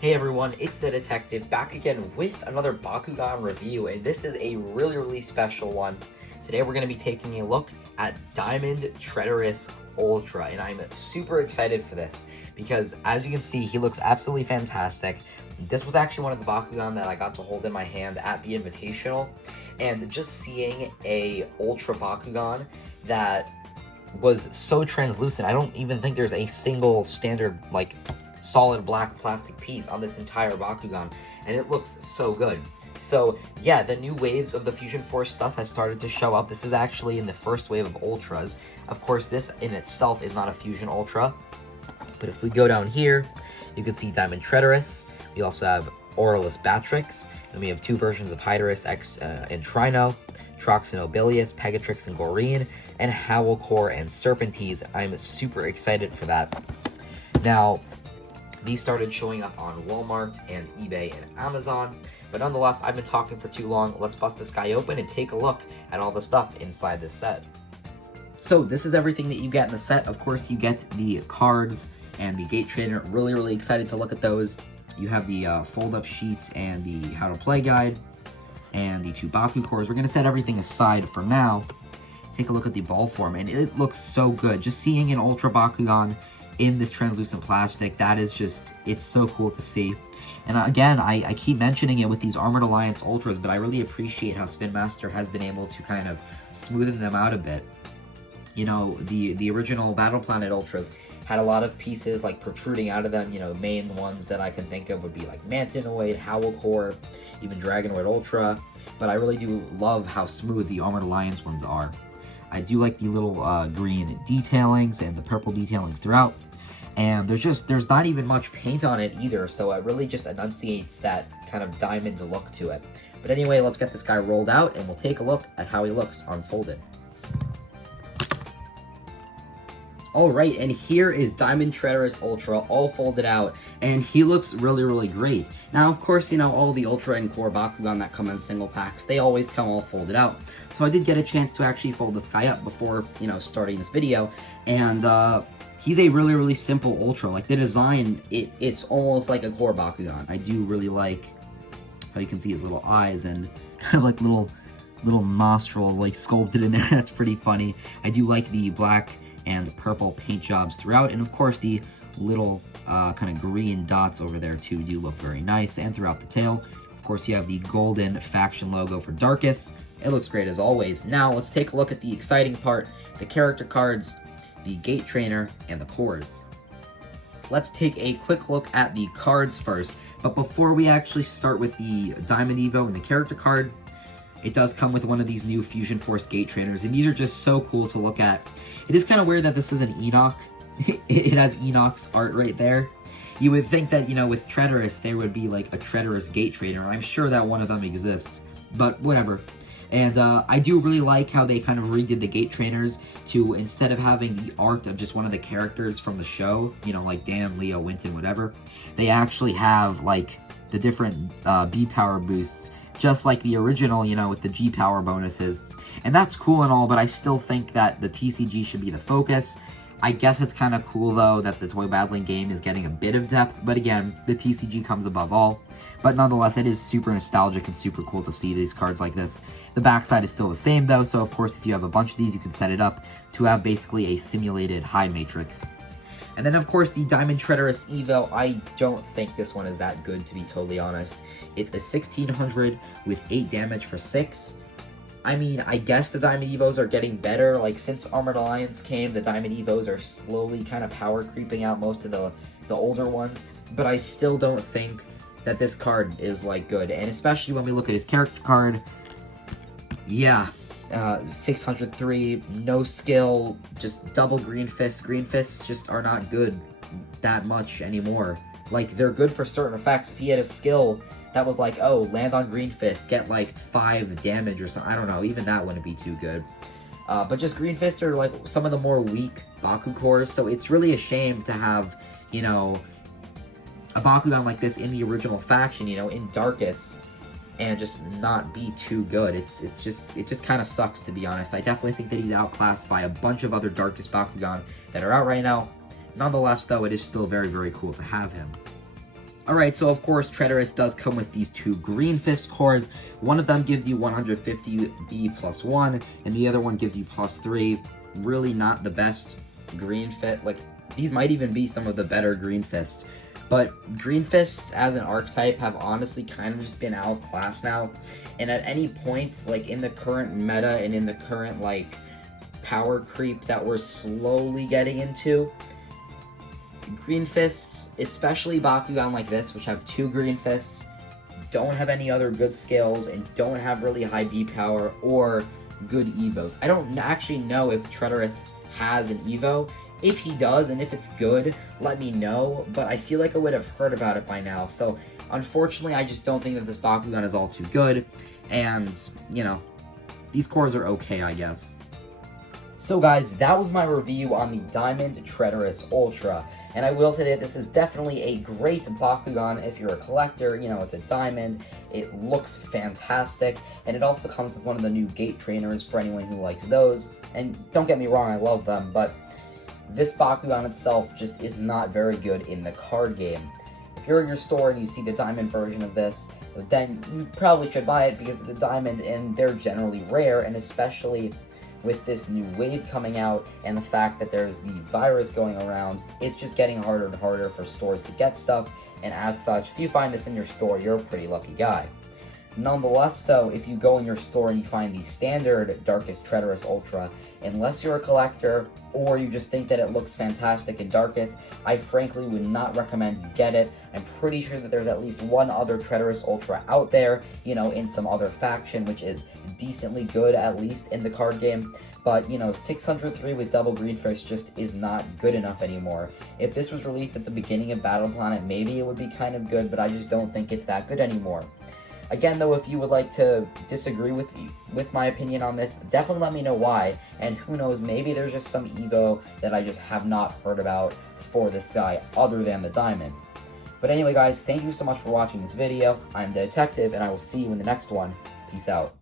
Hey everyone, it's the Detective back again with another Bakugan review, and this is a really special one. Today we're going to be taking a look at Diamond Tretorous Ultra, and I'm super excited for this because as you can see, he looks absolutely fantastic. This was actually one of the Bakugan that I got to hold in my hand at the Invitational, and just seeing a Ultra Bakugan that was so translucent, I don't even think there's a single standard, like, solid black plastic piece on this entire Bakugan, and it looks so good. So yeah, the new waves of the Fusion Force stuff has started to show up. This is actually in the first wave of Ultras. Of course, this in itself is not a Fusion Ultra, but if we go down here, you can see Diamond Tretorous. We also have Aurelus Batrix, and we have two versions of Hydorus X and Trino, Trox and Obilius, Pegatrix and Goreen, and Howlcore and Serpentines. I'm super excited for that. Now, these started showing up on Walmart and eBay and Amazon, but nonetheless, I've been talking for too long. Let's bust this guy open and take a look at all the stuff inside this set. So this is everything that you get in the set. Of course, you get the cards and the gate trainer. Really excited to look at those. You have the fold-up sheet and the how to play guide and the two Baku cores. We're going to set everything aside for now. Take a look at the ball form, and it looks so good. Just seeing an Ultra Bakugan in this translucent plastic, that is just, it's so cool to see. And again, I keep mentioning it with these Armored Alliance Ultras, but I really appreciate how Spin Master has been able to kind of smoothen them out a bit. You know, the original Battle Planet Ultras had a lot of pieces like protruding out of them. You know, main ones that I can think of would be like Mantinoid, Howlcore, even Dragonoid Ultra, but I really do love how smooth the Armored Alliance ones are. I do like the little green detailings and the purple detailings throughout. And there's not even much paint on it either, so it really just enunciates that kind of diamond look to it. But anyway, let's get this guy rolled out, and we'll take a look at how he looks unfolded. Alright, and here is Diamond Tretorous Ultra, all folded out, and he looks really great. Now, of course, you know, all the Ultra and Core Bakugan that come in single packs, they always come all folded out. So I did get a chance to actually fold this guy up before, you know, starting this video, and, he's a really simple Ultra. Like, the design, it's almost like a Core Bakugan. I do really like how you can see his little eyes and kind of like little nostrils like sculpted in there. That's pretty funny. I do like the black and purple paint jobs throughout, and of course the little kind of green dots over there too do look very nice, and throughout the tail. Of course, you have the golden faction logo for Darkus. It looks great as always. Now let's take a look at the exciting part, the character cards, the gate trainer, and the cores. Let's take a quick look at the cards first, but before we actually start with the Diamond Evo and the character card, it does come with one of these new Fusion Force gate trainers, and these are just so cool to look at. It is kind of weird that this is an Enoch. It has Enoch's art right there. You would think that, you know, with Tretorous, there would be like a Tretorous gate trainer. I'm sure that one of them exists, but whatever. And I do really like how they kind of redid the gate trainers to, instead of having the art of just one of the characters from the show, you know, like Dan, Leo, Winton, whatever, they actually have, like, the different B-Power boosts, just like the original, you know, with the G-Power bonuses. And that's cool and all, but I still think that the TCG should be the focus. I guess it's kind of cool, though, that the toy battling game is getting a bit of depth, but again, the TCG comes above all. But nonetheless, it is super nostalgic and super cool to see these cards like this. The backside is still the same, though, so of course, if you have a bunch of these, you can set it up to have basically a simulated high matrix. And then, of course, the Diamond Tretorous Evo. I don't think this one is that good, to be totally honest. It's a 1600 with 8 damage for 6. I mean, I guess the Diamond Evos are getting better. Like, since Armored Alliance came, the Diamond Evos are slowly kind of power creeping out most of the older ones. But I still don't think that this card is, like, good. And especially when we look at his character card, yeah, 603, no skill, just double green fists. Green fists just are not good that much anymore. Like, they're good for certain effects. If he had a skill that was like, oh, land on green fist, get like 5 damage or something, I don't know, even that wouldn't be too good. But just green fists are like some of the more weak Baku cores, so it's really a shame to have, you know, a Bakugan like this in the original faction, you know, in Darkus, and just not be too good. It just kind of sucks, to be honest. I definitely think that he's outclassed by a bunch of other Darkus Bakugan that are out right now. Nonetheless, though, it is still very cool to have him. Alright, so of course, Tretorous does come with these 2 Green Fist cores. One of them gives you 150 B plus 1, and the other one gives you plus 3. Really not the best Green Fist. Like, these might even be some of the better Green Fists. But Green Fists as an archetype have honestly kind of just been outclassed now. And at any point, like in the current meta and in the current, like, power creep that we're slowly getting into, Green Fists, especially Bakugan like this, which have 2 Green Fists, don't have any other good skills and don't have really high B power or good evos. I don't actually know if Tretorous has an evo. If he does, and if it's good, let me know, but I feel like I would have heard about it by now. So, unfortunately, I just don't think that this Bakugan is all too good, and, you know, these cores are okay, I guess. So guys, that was my review on the Diamond Tretorous Ultra, and I will say that this is definitely a great Bakugan if you're a collector. You know, it's a diamond, it looks fantastic, and it also comes with one of the new gate trainers for anyone who likes those. And don't get me wrong, I love them, but this Bakugan itself just is not very good in the card game. If you're in your store and you see the diamond version of this, then you probably should buy it because it's a diamond and they're generally rare, and especially with this new wave coming out and the fact that there's the virus going around, it's just getting harder and harder for stores to get stuff, and as such, if you find this in your store, you're a pretty lucky guy. Nonetheless, though, if you go in your store and you find the standard Darkest Tretorous Ultra, unless you're a collector or you just think that it looks fantastic in Darkest, I frankly would not recommend you get it. I'm pretty sure that there's at least one other Tretorous Ultra out there, you know, in some other faction, which is decently good, at least in the card game. But, you know, 603 with double Green Fist just is not good enough anymore. If this was released at the beginning of Battle Planet, maybe it would be kind of good, but I just don't think it's that good anymore. Again, though, if you would like to disagree with my opinion on this, definitely let me know why, and who knows, maybe there's just some evo that I just have not heard about for this guy other than the diamond. But anyway, guys, thank you so much for watching this video. I'm the Detective, and I will see you in the next one. Peace out.